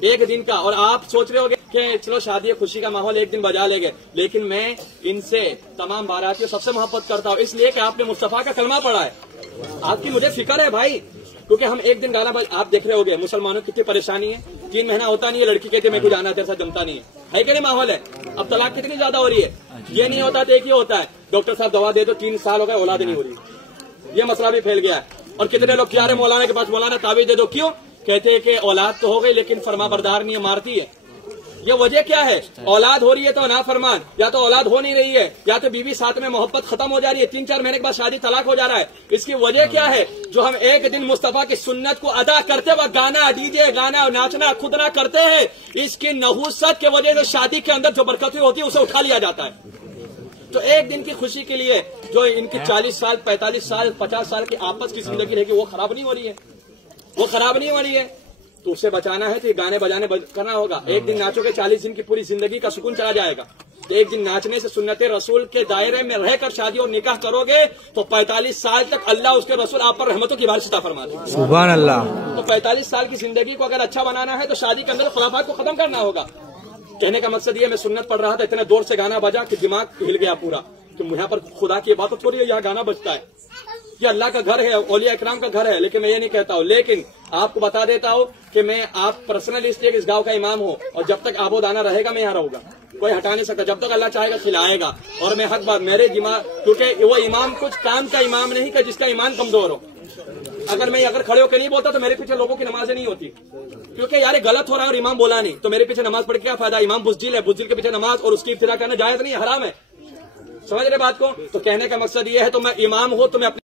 ایک دن کا، اور آپ سوچ رہے ہوگے کہ چلو شادی خوشی کا ماحول ایک دن بجا لے گئے، لیکن میں ان سے تمام باراتیوں سب سے محبت کرتا ہوں، اس لیے کہ آپ نے مصطفیٰ کا کلمہ پڑھا ہے۔ آپ کی مجھے فکر ہے بھائی، کیونکہ ہم ایک دن گانا آپ دیکھ رہے ہوگے مسلمانوں کی کتنی پریشانی ہے، 3 مہینہ ہوتا نہیں ہے، لڑکی کہتی ہے میں کو جانا تیرے ساتھ جمتا نہیں ہے کہ نہیں ماحول ہے؟ اب طلاق کتنی زیادہ ہو رہی ہے، یہ نہیں ہوتا تو ایک ہی ہوتا ہے، ڈاکٹر صاحب دوا دے دو 3 سال ہو گئے اولاد نہیں ہو رہی، یہ مسئلہ بھی پھیل گیا ہے۔ اور کتنے لوگ کیا رہے مولانا کے پاس، مولانا تعویذ دے دو، کیوں؟ کہتے ہیں کہ اولاد تو ہو گئی لیکن فرما بردار نہیں ہے، مارتی ہے۔ یہ وجہ کیا ہے؟ اولاد ہو رہی ہے تو نافرمان، یا تو اولاد ہو نہیں رہی ہے، یا تو بیوی ساتھ میں محبت ختم ہو جا رہی ہے، 3-4 مہینے کے بعد شادی طلاق ہو جا رہا ہے۔ اس کی وجہ کیا ہے؟ جو ہم ایک دن مصطفیٰ کی سنت کو ادا کرتے وقت گانا ڈی جے گانا ناچنا خود نہ کرتے ہیں، اس کی نحوست کی وجہ سے شادی کے اندر جو برکتیں ہوتی ہے اسے اٹھا لیا جاتا ہے۔ تو ایک دن کی خوشی کے لیے جو ان کی 40 سال 45 سال 50 سال کی آپس کی زندگی رہے گی وہ خراب نہیں ہو رہی ہے، وہ خراب نہیں ہو رہی ہے، تو اسے بچانا ہے تو یہ گانے بجانے کرنا ہوگا۔ ایک دن ناچو گے 40 دن کی پوری زندگی کا سکون چلا جائے گا۔ ایک دن ناچنے سے سنت رسول کے دائرے میں رہ کر شادی اور نکاح کرو گے تو 45 سال تک اللہ اس کے رسول آپ پر رحمتوں کی بارش عطا فرماتے ہیں۔ سبحان اللہ۔ تو 45 سال کی زندگی کو اگر اچھا بنانا ہے تو شادی کے اندر خرافات کو ختم کرنا ہوگا۔ کہنے کا مقصد یہ، میں سنت پڑھ رہا تھا، اتنے دور سے گانا بجا کہ دماغ ہل گیا پورا، کہ یہاں پر خدا کی عبادت ہو رہی ہے، یہاں گانا بجتا ہے، یہ اللہ کا گھر ہے، اولیاء اکرام کا گھر ہے، لیکن میں یہ نہیں کہتا ہوں۔ لیکن آپ کو بتا دیتا ہوں کہ میں آپ پرسنل اس لیے کہ اس گاؤں کا امام ہوں، اور جب تک آب و دانہ رہے گا میں یہاں رہوں گا، کوئی ہٹا نہیں سکتا، جب تک اللہ چاہے گا کھلائے گا۔ اور میں حق بات میرے دماغ، کیونکہ وہ امام کچھ کام کا امام نہیں کہ جس کا ایمان کمزور ہو۔ اگر کھڑے ہو کے نہیں بولتا تو میرے پیچھے لوگوں کی نمازیں نہیں ہوتی، کیونکہ یار غلط ہو رہا ہے اور امام بولا نہیں تو میرے پیچھے نماز پڑھ کے کیا فائدہ؟ امام بزدل ہے، بزدل کے پیچھے نماز اور اس کی ابتدا کرنا جائز نہیں ہے، حرام ہے۔ سمجھ رہے بات کو؟ تو کہنے کا مقصد یہ ہے، تو میں امام ہوں تو میں اپنے